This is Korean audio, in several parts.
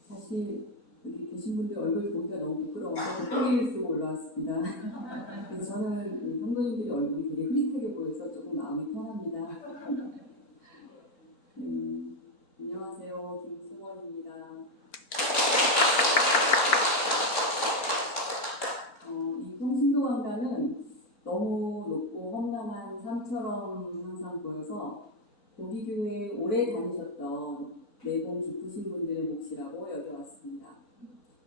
사실 여기 계신 분들 얼굴 보기가 너무 부끄러워서 목걸이를 쓰고 올라왔습니다. 그래서 저는 성도님들의 얼굴이 되게 흐릿하게 보여서 조금 마음이 편합니다. 안녕하세요. 김승원입니다. 이 통신도강단은 너무 높고 험난한 산처럼 항상 보여서 고기교회에 오래 다니셨던 내공 깊으신 분들의 몫이라고 여겨왔습니다.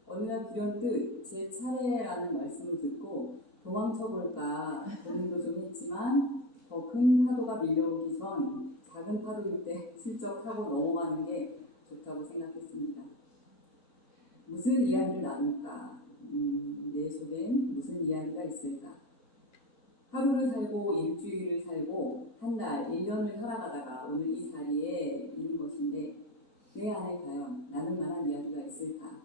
어느 날 불현듯 제 차례라는 말씀을 듣고 도망쳐볼까 고민도 좀 했지만 더 큰 파도가 밀려오기 전 작은 파도일 때 슬쩍 하고 넘어가는 게 좋다고 생각했습니다. 무슨 이야기를 나눌까? 내 속엔 무슨 이야기가 있을까? 하루를 살고 일주일을 살고 한 달, 1년을 살아가다가 오늘 이 자리에 있는 것인데 내 안에 과연 나눌 만한 이야기가 있을까?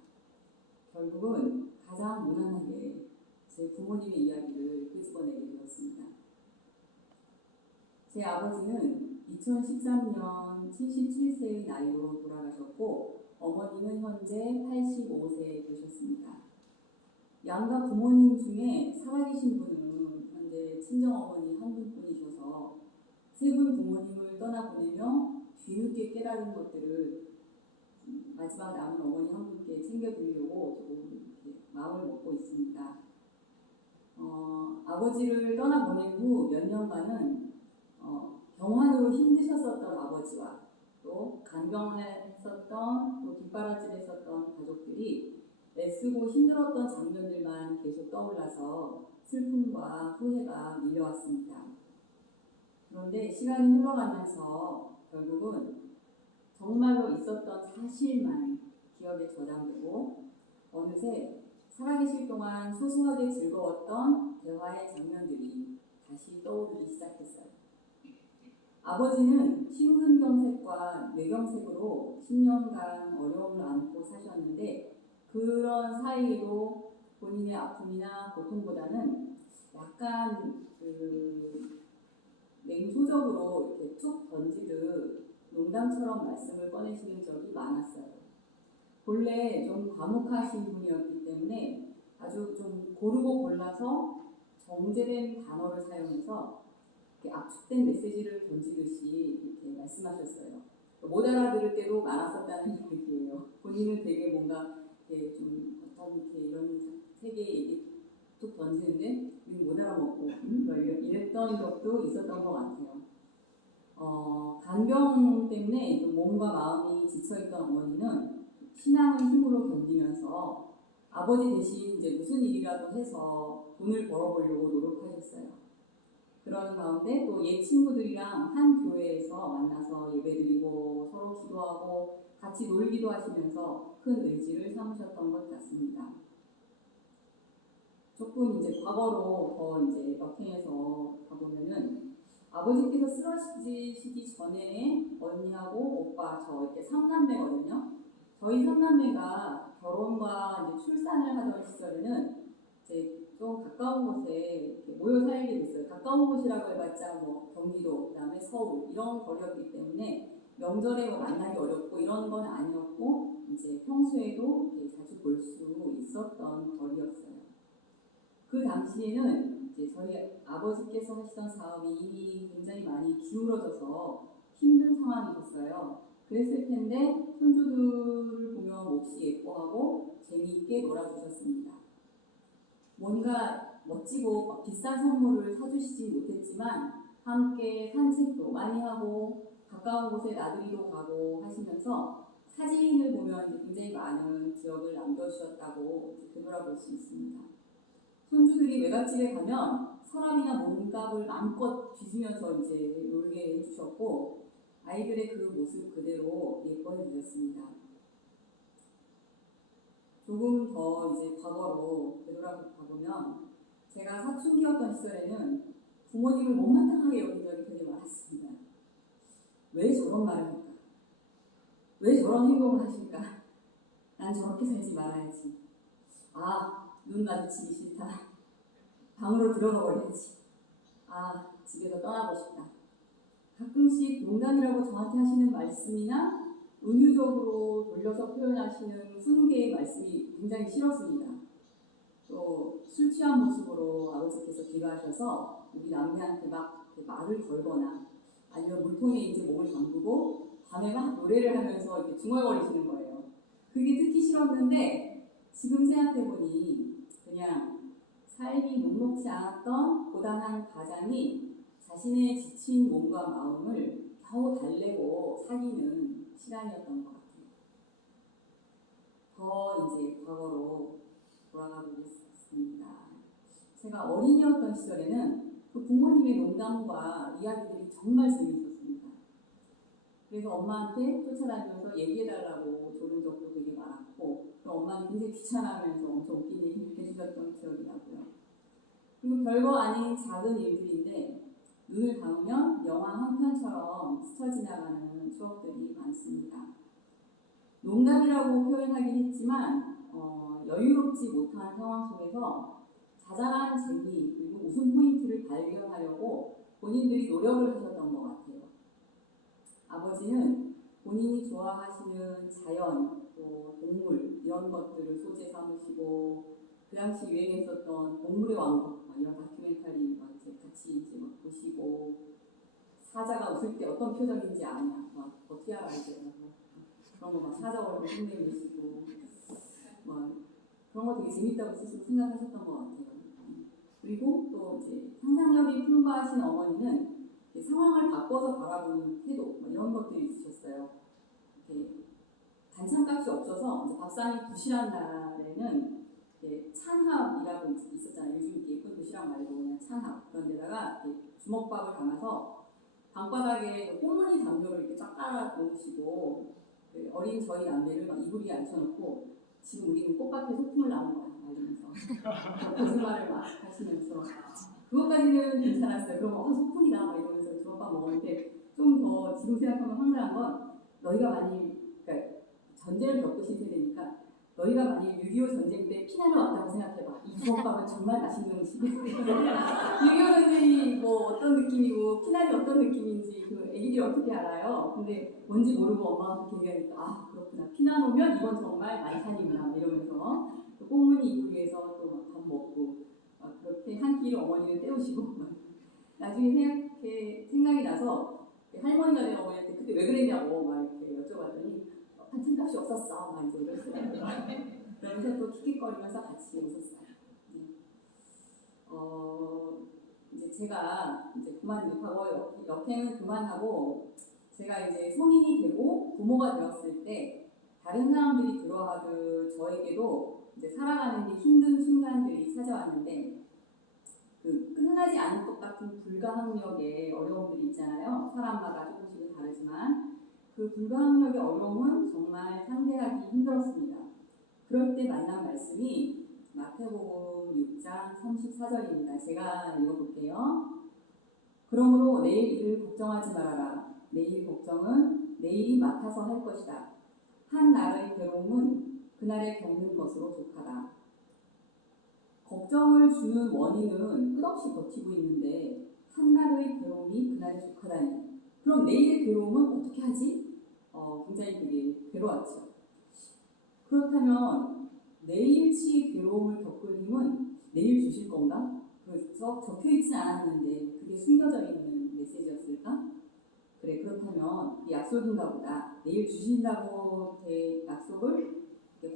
결국은 가장 무난하게 제 부모님의 이야기를 끄집어내게 되었습니다. 제 아버지는 2013년 77세의 나이로 돌아가셨고 어머니는 현재 85세에 계셨습니다. 양가 부모님 중에 살아계신 분은 현재 친정어머니 한 분뿐이셔서 세 분 부모님을 떠나보내며 뒤늦게 깨달은 것들을 마지막 남은 어머니 한 분께 챙겨드리려고 조금 이렇게 마음을 먹고 있습니다. 아버지를 떠나보낸 후 몇 년간은 병환으로 힘드셨었던 아버지와 또 간병했었던 또 뒷바라지했었던 가족들이 애쓰고 힘들었던 장면들만 계속 떠올라서 슬픔과 후회가 밀려왔습니다. 그런데 시간이 흘러가면서 결국은 정말로 있었던 사실만 기억에 저장되고 어느새 살아계실 동안 소소하게 즐거웠던 대화의 장면들이 다시 떠오르기 시작했어요. 아버지는 심근경색과 뇌경색으로 10년간 어려움을 안고 사셨는데 그런 사이에도 본인의 아픔이나 고통보다는 약간 맹소적으로 이렇게 툭 던지듯 농담처럼 말씀을 꺼내시는 적이 많았어요. 본래 좀 과묵하신 분이었기 때문에 아주 좀 고르고 골라서 정제된 단어를 사용해서 이렇게 압축된 메시지를 던지듯이 이렇게 말씀하셨어요. 못 알아들을 때도 많았었다는 얘기예요. 본인은 되게 뭔가 이렇게 좀 어떤 이렇게 이런 세계 얘기 툭 던지는데 우리는 못 알아먹고 이랬던 적도 있었던 것 같아요. 간병 때문에 좀 몸과 마음이 지쳐있던 어머니는 신앙을 힘으로 견디면서 아버지 대신 이제 무슨 일이라도 해서 돈을 벌어보려고 노력하셨어요. 그런 가운데 또 옛 친구들이랑 한 교회에서 만나서 예배드리고 서로 기도하고 같이 놀기도 하시면서 큰 의지를 삼으셨던 것 같습니다. 조금 이제 과거로 더 이제 역행해서 가보면은 아버지께서 쓰러지시기 전에 언니하고 오빠 저 이렇게 3남매거든요. 저희 3남매가 결혼과 이제 출산을 하던 시절에는 이제 좀 가까운 곳에 이렇게 모여 살게 됐어요. 가까운 곳이라고 해봤자 뭐 경기도, 그다음에 서울 이런 거리였기 때문에 명절에 만나기 어렵고 이런 건 아니었고 이제 평소에도 이렇게 자주 볼 수 있었던 거리였어요. 그 당시에는 이제 저희 아버지께서 하시던 사업이 이미 굉장히 많이 기울어져서 힘든 상황이었어요. 그랬을 텐데 손주들을 보면 몹시 예뻐하고 재미있게 놀아주셨습니다. 뭔가 멋지고 비싼 선물을 사주시지 못했지만 함께 산책도 많이 하고 가까운 곳에 나들이도 가고 하시면서 사진을 보면 굉장히 많은 기억을 남겨주셨다고 되돌아볼 수 있습니다. 손주들이 외갓집에 가면 서랍이나 몸값을 마음껏 뒤지면서 이제 놀게 해주셨고 아이들의 그 모습 그대로 예뻐해 주셨습니다. 조금 더 이제 과거로 되돌아가보면 제가 사춘기였던 시절에는 부모님을 못마땅하게 여긴 적이 되게 많았습니다. 왜 저런 말을 할까? 왜 저런 행동을 하실까? 난 저렇게 살지 말아야지. 눈 마주치기 싫다. 방으로 들어가 버려야지. 집에서 떠나고 싶다. 가끔씩 농담이라고 저한테 하시는 말씀이나 은유적으로 돌려서 표현하시는 훈계의 말씀이 굉장히 싫었습니다. 또 술 취한 모습으로 아버지께서 귀가하셔서 우리 남매한테 막 말을 걸거나 아니면 물통에 이제 몸을 담그고 밤에 막 노래를 하면서 이렇게 중얼거리시는 거예요. 그게 듣기 싫었는데 지금 생각해보니 그냥 삶이 녹록지 않았던 고단한 가장이 자신의 지친 몸과 마음을 겨우 달래고 사귀는 시간이었던 것 같아요. 더 이제 과거로 돌아가 보겠습니다. 제가 어린이였던 시절에는 그 부모님의 농담과 이야기들이 정말 재미있었습니다. 그래서 엄마한테 쫓아다니면서 얘기해달라고 조른 적도 되게 많았고, 또 엄마는 굉장히 귀찮아하면서 엄청 웃긴 얘기를 해주셨던 기억이 나고요. 그리고 별거 아닌 작은 일들인데 눈을 감으면 영화 한 편처럼 스쳐 지나가는 추억들이 많습니다. 농담이라고 표현하긴 했지만 여유롭지 못한 상황 속에서 자잘한 재미 그리고 웃음 포인트를 발견하려고 본인들이 노력을 하셨던 것 같아요. 아버지는 본인이 좋아하시는 자연, 또 동물 이런 것들을 소재 삼으시고 그 당시 유행했었던 동물의 왕국 이런 다큐멘터리 같이 이제 막 보시고 사자가 웃을 때 어떤 표정인지 아냐 막 어떻게 알아 이제 그런 거 막 사자어로 흉내내시고 막 그런 거 되게 재밌다고 스스로 생각하셨던 것 같아요. 그리고 또 이제 상상력이 풍부하신 어머니는 상황을 바꿔서 바라보는 태도 이런 것들이 있으셨어요. 이렇게 반찬값이 없어서 이제 밥상이 부실한 날에는 찬합이라고 있었잖아요. 요즘 이렇게 예쁜 도시락 말고 그냥 찬합 그런 데다가 주먹밥을 담아서 방바닥에 꽃무늬 담요를 이렇게 쫙 깔아 놓으시고 어린 저희 남매를 막 이불에 앉혀놓고 지금 우리는 꽃밭에 소풍을 나온 거야 말면서 거짓말을 막 하시면서 그것까지는 괜찮았어요. 그럼 소풍이다 막 이러면서 주먹밥 먹었는데 좀 더 지금 생각하면 황당한 건 너희가 만일 그러니까 전쟁을 겪으신 세대니까 너희가 만일 6.25 전쟁 때 피난을 왔다고 생각해봐. 이 주먹밥은 정말 맛있는 음식이야. 6.25 전쟁이 뭐 어떤 느낌이고 피난이 어떤 느낌인지 그 애기들이 어떻게 알아요? 근데 뭔지 모르고 엄마가 그렇게 얘기하니까 아 그렇구나. 피난 오면 이건 정말 만찬이구나 이러면서 또 꽃무늬 이불 위에서 또 밥 먹고 그렇게 한 끼를 어머니는 때우시고 나중에 생각이 나서 할머니가 된 어머니한테 그때 왜 그랬냐고 막 이렇게 여쭤봤더니 반찬값이 없었어 막 이제 이러시더라고요. 그러면서 또 킥킥거리면서 같이 웃었어요. 이제 제가 이제 그만하고 역행은 그만하고 제가 이제 성인이 되고 부모가 되었을 때 다른 사람들이 그러하듯 저에게도 이제 살아가는 게 힘든 순간들이 찾아왔는데 그 끝나지 않을 것 같은 불가항력의 어려움들이 있잖아요. 사람마다 조금씩은 다르지만 그 불가항력의 어려움은 정말 상대하기 힘들었습니다. 그럴 때 만난 말씀이 마태복음 6장 34절입니다. 제가 읽어볼게요. 그러므로 내일 일을 걱정하지 말아라. 내일 걱정은 내일이 맡아서 할 것이다. 한 날의 괴로움은 그날에 겪는 것으로 족하다. 걱정을 주는 원인은 끝없이 버티고 있는데 한날의 괴로움이 그날에 족하다니. 그럼 내일의 괴로움은 어떻게 하지? 굉장히 되게 괴로웠죠. 그렇다면 내일치 괴로움을 겪을 힘은 내일 주실 건가? 그래서 적혀있진 않았는데 그게 숨겨져 있는 메시지였을까? 그래 그렇다면 약속인가 보다. 내일 주신다고 약속을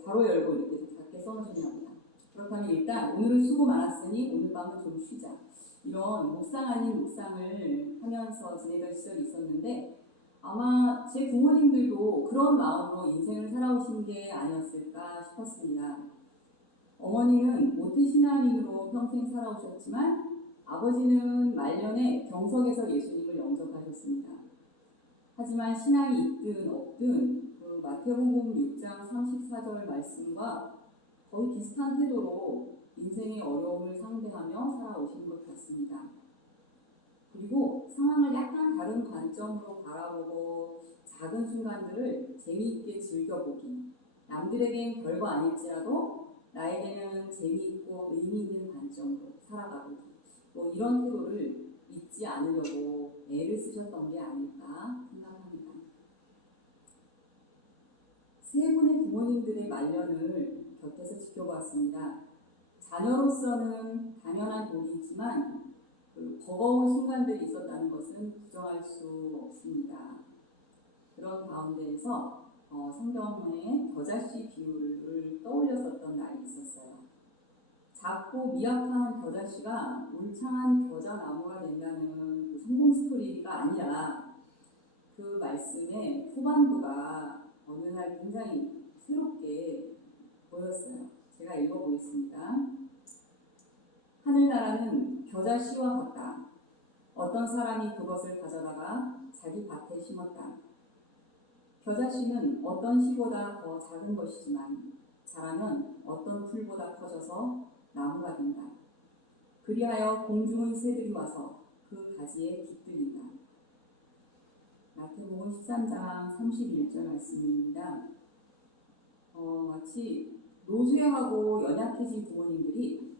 괄호 열고 이렇게 작게 써놓으셨나 보다. 그렇다면 일단 오늘은 수고 많았으니 오늘 밤은 좀 쉬자. 이런 묵상 아닌 묵상을 하면서 지내던 시절이 있었는데 아마 제 부모님들도 그런 마음으로 인생을 살아오신 게 아니었을까 싶었습니다. 어머니는 모태신앙인으로 평생 살아오셨지만 아버지는 말년에 경석에서 예수님을 영접하셨습니다. 하지만 신앙이 있든 없든 그 마태복음 6장 34절 말씀과 거의 비슷한 태도로 인생의 어려움을 상대하며 살아오신 것 같습니다. 그리고 상황을 약간 다른 관점으로 바라보고 작은 순간들을 재미있게 즐겨보기, 남들에겐 별거 아닐지라도 나에게는 재미있고 의미 있는 관점으로 살아가보기, 뭐 이런 태도를 잊지 않으려고 애를 쓰셨던 게 아닐까 생각합니다. 부모님들의 말년을 곁에서 지켜보았습니다. 자녀로서는 당연한 도리이지만 버거운 순간들이 있었다는 것은 부정할 수 없습니다. 그런 가운데에서 성경의 겨자씨 비유를 떠올렸었던 날이 있었어요. 작고 미약한 겨자씨가 울창한 겨자나무가 된다는 그 성공 스토리가 아니라 그 말씀의 후반부가 어느 날 굉장히 새롭게 보였어요. 제가 읽어보겠습니다. 하늘나라는 겨자씨와 같다. 어떤 사람이 그것을 가져다가 자기 밭에 심었다. 겨자씨는 어떤 씨보다 더 작은 것이지만 자라면 어떤 풀보다 커져서 나무가 된다. 그리하여 공중의 새들이 와서 그 가지에 깃들인다. 마태복음 13장 31절 말씀입니다. 마치 노쇠하고 연약해진 부모님들이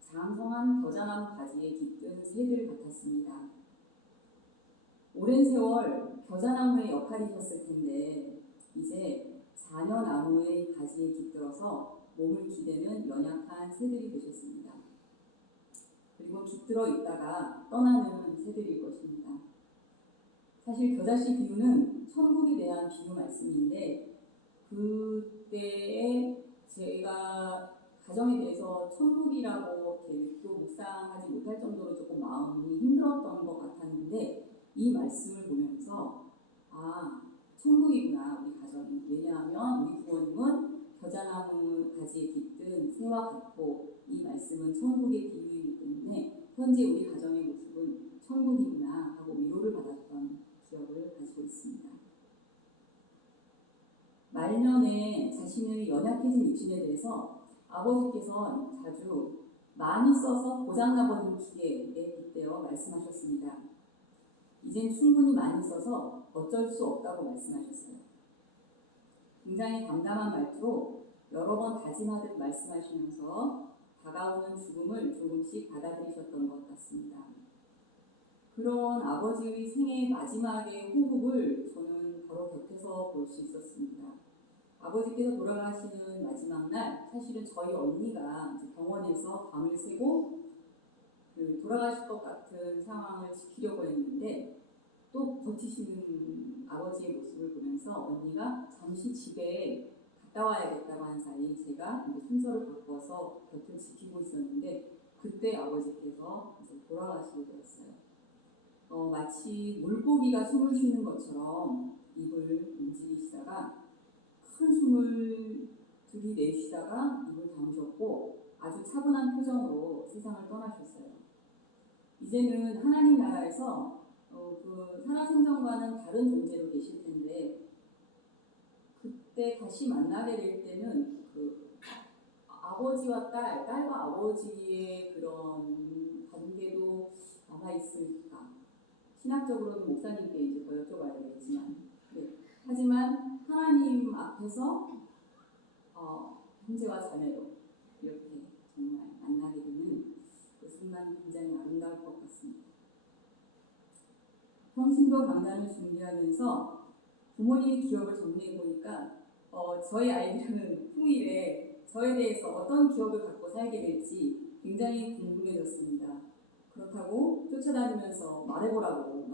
장성한 겨자나무 가지에 깃든 새들 같았습니다. 오랜 세월 겨자나무의 역할이셨을 텐데 이제 자녀나무의 가지에 깃들어서 몸을 기대는 연약한 새들이 되셨습니다. 그리고 깃들어 있다가 떠나는 새들일 것입니다. 사실 겨자씨 비유는 천국에 대한 비유 말씀인데 그때에 제가 가정에 대해서 천국이라고 계획도 묵상하지 못할 정도로 조금 마음이 힘들었던 것 같았는데 이 말씀을 보면서 천국이구나 우리 가정이. 왜냐하면 우리 부모님은 겨자나무 가지에 깃든 새와 같고 이 말씀은 천국의 비유이기 때문에 현재 우리 가정의 모습은 천국이구나 하고 위로를 받았던 기억을 가지고 있습니다. 말년에 자신의 연약해진 육신에 대해서 아버지께서 자주 많이 써서 고장나버린 기계에 빗대어 말씀하셨습니다. 이젠 충분히 많이 써서 어쩔 수 없다고 말씀하셨어요. 굉장히 담담한 말투로 여러 번 다짐하듯 말씀하시면서 다가오는 죽음을 조금씩 받아들이셨던 것 같습니다. 그런 아버지의 생애 마지막의 호흡을 저는 바로 곁에서 볼 수 있었습니다. 아버지께서 돌아가시는 마지막 날 사실은 저희 언니가 이제 병원에서 밤을 새고 돌아가실 것 같은 상황을 지키려고 했는데 또 버티시는 아버지의 모습을 보면서 언니가 잠시 집에 갔다 와야겠다고 한 사이 제가 이제 순서를 바꿔서 곁을 지키고 있었는데 그때 아버지께서 이제 돌아가시게 되었어요. 마치 물고기가 숨을 쉬는 것처럼 입을 움직이시다가 큰 숨을 들이내쉬다가 입을 다무셨고 아주 차분한 표정으로 세상을 떠나셨어요. 이제는 하나님 나라에서 그 살아생전과는 다른 존재로 계실 텐데 그때 다시 만나게 될 때는 그 아버지와 딸과 아버지의 그런 관계도 남아있을까? 신학적으로는 목사님께 이제 더 여쭤봐야 되겠지만 하지만 하나님 앞에서 형제와 자매로 이렇게 정말 만나게 되는 그 순간이 굉장히 아름다울 것 같습니다. 성신도 강단을 준비하면서 부모님의 기억을 정리해 보니까 저희 아이들은 풍일에 저에 대해서 어떤 기억을 갖고 살게 될지 굉장히 궁금해졌습니다. 그렇다고 쫓아다니면서 말해보라고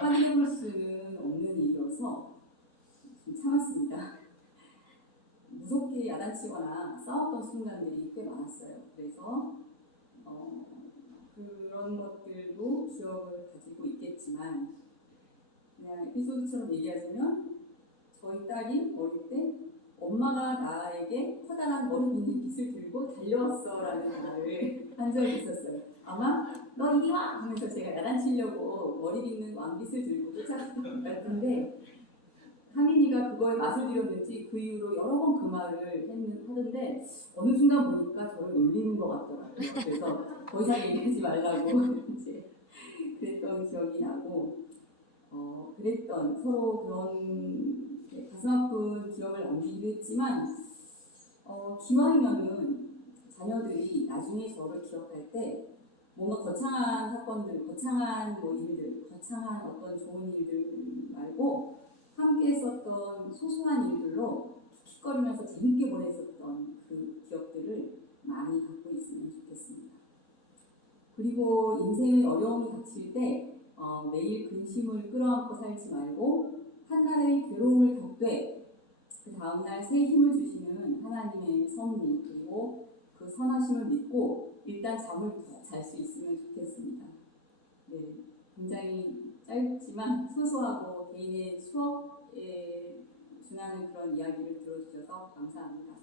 확인해볼 수는 없는 일이어서 좀 참았습니다. 무섭게 야단치거나 싸웠던 순간들이 꽤 많았어요. 그래서 그런 것들도 기억을 가지고 있겠지만 그냥 에피소드처럼 얘기하자면 저희 딸이 어릴 때 엄마가 나에게 커다란 머리 빗는 빗을 들고 달려왔어 라는 말을 한 적이 있었어요. 아마 너 이리 와! 하면서 제가 야단치려고 머리 빗는 왕빗을 들고 쫓아갔던 것 같은데 하민이가 그거에 맛을 들였는지 그 이후로 여러 번 그 말을 하는데 어느 순간 보니까 저를 놀리는 것 같더라고요. 그래서 더 이상 얘기하지 말라고 이제 그랬던 기억이 나고 그랬던 서로 그런 가슴 아픈 기억을 남기기도 했지만 기왕이면은 자녀들이 나중에 저를 기억할 때 뭔가 거창한 사건들, 거창한 일들, 거창한 어떤 좋은 일들 말고 함께 했었던 소소한 일들로 킥킥거리면서 재밌게 보냈었던 그 기억들을 많이 갖고 있으면 좋겠습니다. 그리고 인생의 어려움이 닥칠 때 매일 근심을 끌어안고 살지 말고 한날의 괴로움을 겪되 그 다음날 새 힘을 주시는 하나님의 섭리 그리고 그 선하심을 믿고 일단 잠을 잘 수 있으면 좋겠습니다. 네, 굉장히 짧지만 소소하고 개인의 추억에 준하는 그런 이야기를 들어주셔서 감사합니다.